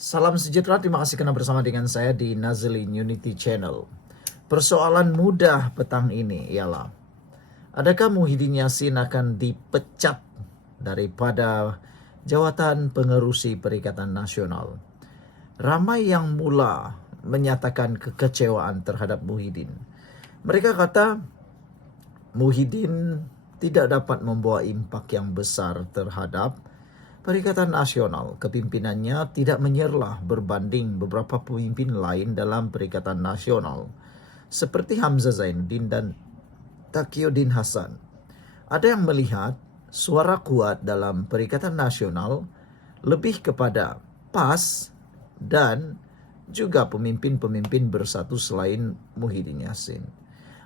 Salam sejahtera, terima kasih karena bersama dengan saya di Nazlin Unity Channel. Persoalan mudah petang ini ialah, adakah Muhyiddin Yassin akan dipecat daripada jawatan pengerusi Perikatan Nasional? Ramai yang mula menyatakan kekecewaan terhadap Muhyiddin. Mereka kata Muhyiddin tidak dapat membawa impak yang besar terhadap Perikatan Nasional. Kepimpinannya tidak menyerlah berbanding beberapa pemimpin lain dalam Perikatan Nasional, seperti Hamzah Zainuddin dan Taqiyuddin Hasan. Ada yang melihat suara kuat dalam Perikatan Nasional lebih kepada PAS dan juga pemimpin-pemimpin bersatu selain Muhyiddin Yassin.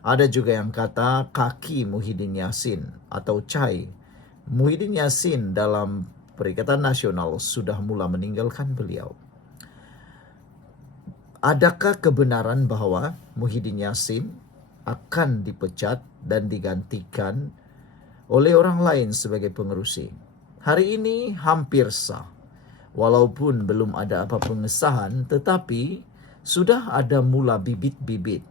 Ada juga yang kata kaki Muhyiddin Yassin atau cai Muhyiddin Yassin dalam Perikatan Nasional sudah mula meninggalkan beliau. Adakah kebenaran bahwa Muhyiddin Yassin akan dipecat dan digantikan oleh orang lain sebagai pengerusi? Hari ini hampir sah. Walaupun belum ada apa pengesahan, tetapi sudah ada mula bibit-bibit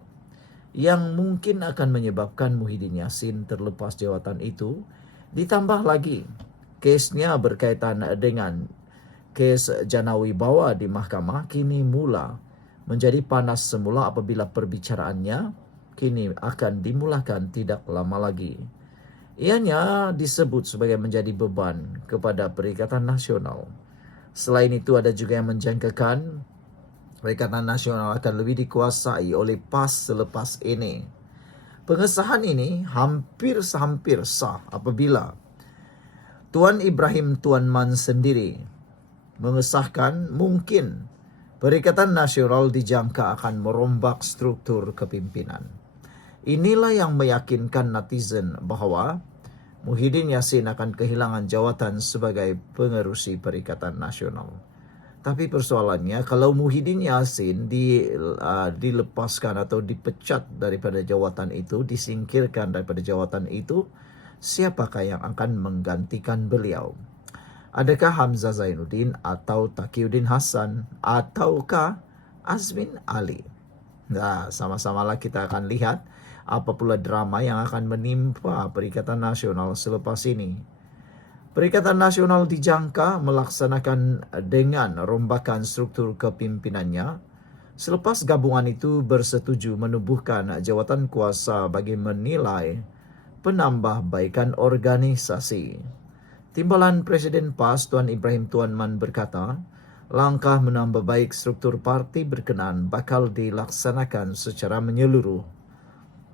yang mungkin akan menyebabkan Muhyiddin Yassin terlepas jawatan itu. Ditambah lagi, kesnya berkaitan dengan kes jana wibawa di mahkamah kini mula menjadi panas semula apabila perbicaraannya kini akan dimulakan tidak lama lagi. Ianya disebut sebagai menjadi beban kepada Perikatan Nasional. Selain itu ada juga yang menjangkakan Perikatan Nasional akan lebih dikuasai oleh PAS selepas ini. Pengesahan ini hampir sah apabila Tuan Ibrahim Tuan Man sendiri mengesahkan mungkin Perikatan Nasional dijangka akan merombak struktur kepimpinan. Inilah yang meyakinkan netizen bahwa Muhyiddin Yassin akan kehilangan jawatan sebagai pengerusi Perikatan Nasional. Tapi persoalannya, kalau Muhyiddin Yassin dilepaskan atau dipecat daripada jawatan itu, disingkirkan daripada jawatan itu, siapakah yang akan menggantikan beliau? Adakah Hamzah Zainuddin atau Taqiyuddin Hasan ataukah Azmin Ali? Nah, sama-samalah kita akan lihat apa pula drama yang akan menimpa Perikatan Nasional selepas ini. Perikatan Nasional dijangka melaksanakan dengan rombakan struktur kepimpinannya selepas gabungan itu bersetuju menubuhkan jawatan kuasa bagi menilai penambahbaikan organisasi. Timbalan Presiden PAS Tuan Ibrahim Tuan Man berkata, langkah menambah baik struktur parti berkenaan bakal dilaksanakan secara menyeluruh.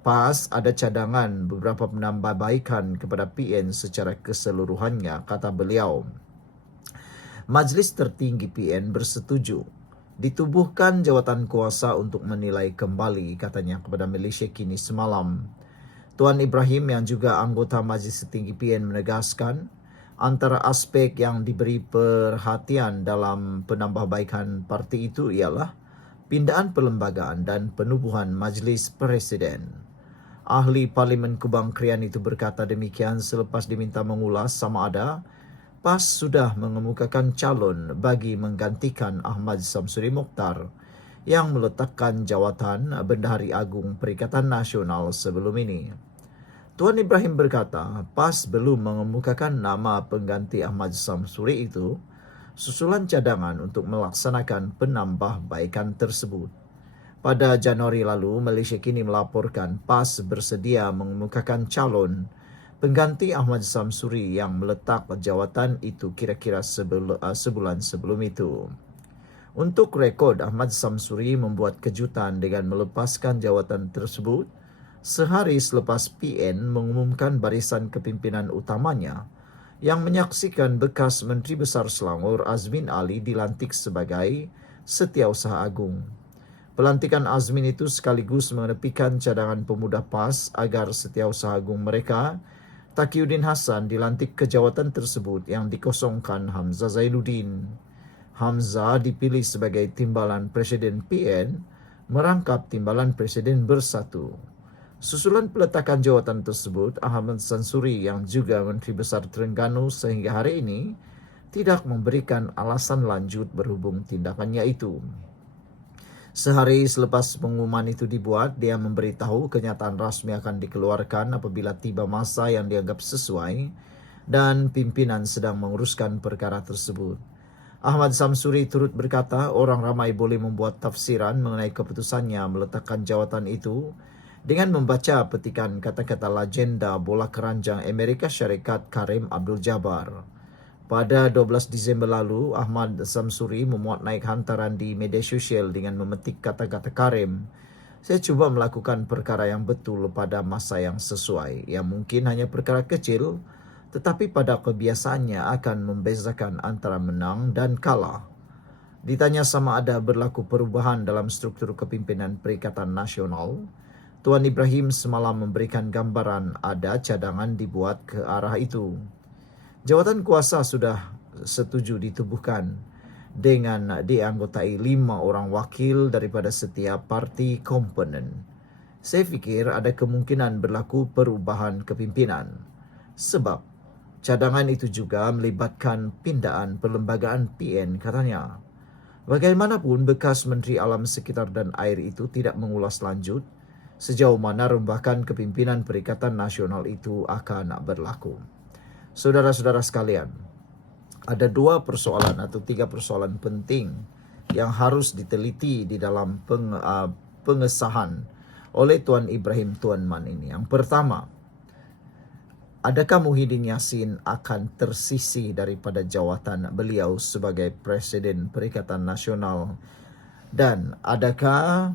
PAS ada cadangan beberapa penambahbaikan kepada PN secara keseluruhannya, kata beliau. Majlis tertinggi PN bersetuju ditubuhkan jawatan kuasa untuk menilai kembali, katanya kepada Malaysia Kini semalam. Tuan Ibrahim yang juga anggota Majlis Tertinggi PN menegaskan antara aspek yang diberi perhatian dalam penambahbaikan parti itu ialah pindaan perlembagaan dan penubuhan Majlis Presiden. Ahli Parlimen Kubang Krian itu berkata demikian selepas diminta mengulas sama ada PAS sudah mengemukakan calon bagi menggantikan Ahmad Samsuri Mokhtar yang meletakkan jawatan Bendahari Agung Perikatan Nasional sebelum ini. Tuan Ibrahim berkata, PAS belum mengemukakan nama pengganti Ahmad Samsuri itu susulan cadangan untuk melaksanakan penambahbaikan tersebut. Pada Januari lalu, Malaysia Kini melaporkan PAS bersedia mengemukakan calon pengganti Ahmad Samsuri yang meletak jawatan itu kira-kira sebulan sebelum itu. Untuk rekod, Ahmad Samsuri membuat kejutan dengan melepaskan jawatan tersebut sehari selepas PN mengumumkan barisan kepimpinan utamanya yang menyaksikan bekas Menteri Besar Selangor Azmin Ali dilantik sebagai Setiausaha Agung. Pelantikan Azmin itu sekaligus menepikan cadangan pemuda PAS agar Setiausaha Agung mereka, Taqiyuddin Hasan, dilantik ke jawatan tersebut yang dikosongkan Hamzah Zainuddin. Hamzah dipilih sebagai timbalan Presiden PN merangkap timbalan Presiden Bersatu. Susulan peletakan jawatan tersebut, Ahmad Samsuri yang juga Menteri Besar Terengganu sehingga hari ini tidak memberikan alasan lanjut berhubung tindakannya itu. Sehari selepas pengumuman itu dibuat, dia memberitahu kenyataan rasmi akan dikeluarkan apabila tiba masa yang dianggap sesuai dan pimpinan sedang menguruskan perkara tersebut. Ahmad Samsuri turut berkata, orang ramai boleh membuat tafsiran mengenai keputusannya meletakkan jawatan itu dengan membaca petikan kata-kata legenda bola keranjang Amerika Syarikat Kareem Abdul-Jabbar. Pada 12 Disember lalu, Ahmad Samsuri memuat naik hantaran di media sosial dengan memetik kata-kata Kareem. Saya cuba melakukan perkara yang betul pada masa yang sesuai, yang mungkin hanya perkara kecil, tetapi pada kebiasaannya akan membezakan antara menang dan kalah. Ditanya sama ada berlaku perubahan dalam struktur kepimpinan Perikatan Nasional, Tuan Ibrahim semalam memberikan gambaran ada cadangan dibuat ke arah itu. Jawatan kuasa sudah setuju ditubuhkan dengan dianggotai 5 orang wakil daripada setiap parti komponen. Saya fikir ada kemungkinan berlaku perubahan kepimpinan sebab cadangan itu juga melibatkan pindaan perlembagaan PN, katanya. Bagaimanapun, bekas Menteri Alam Sekitar dan Air itu tidak mengulas lanjut sejauh mana rombakan kepimpinan Perikatan Nasional itu akan berlaku. Saudara-saudara sekalian, ada 2 persoalan atau 3 persoalan penting yang harus diteliti di dalam pengesahan oleh Tuan Ibrahim Tuan Man ini. Yang pertama, adakah Muhyiddin Yassin akan tersisih daripada jawatan beliau sebagai Presiden Perikatan Nasional? Dan adakah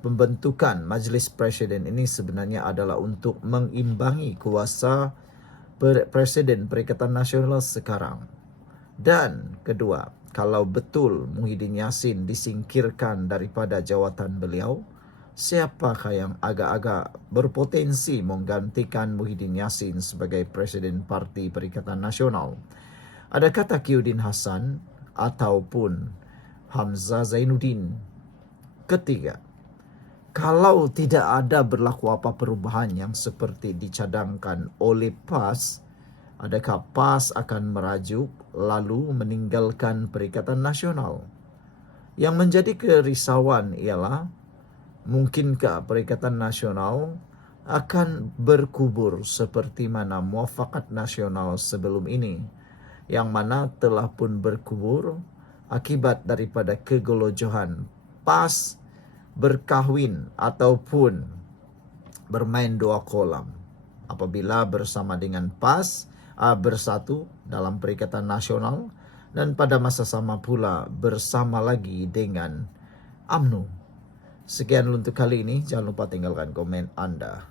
pembentukan Majlis Presiden ini sebenarnya adalah untuk mengimbangi kuasa Presiden Perikatan Nasional sekarang? Dan kedua, kalau betul Muhyiddin Yassin disingkirkan daripada jawatan beliau, siapakah yang agak-agak berpotensi menggantikan Muhyiddin Yassin sebagai Presiden Parti Perikatan Nasional? Adakah Taqiyuddin Hasan ataupun Hamzah Zainuddin? Ketiga, kalau tidak ada berlaku apa perubahan yang seperti dicadangkan oleh PAS, adakah PAS akan merajuk lalu meninggalkan Perikatan Nasional? Yang menjadi kerisauan ialah, mungkinkah Perikatan Nasional akan berkubur seperti mana Muafakat Nasional sebelum ini, yang mana telah pun berkubur akibat daripada kegolojohan PAS berkahwin ataupun bermain 2 kolam apabila bersama dengan PAS bersatu dalam Perikatan Nasional dan pada masa sama pula bersama lagi dengan UMNO. Sekian untuk kali ini, jangan lupa tinggalkan komen Anda.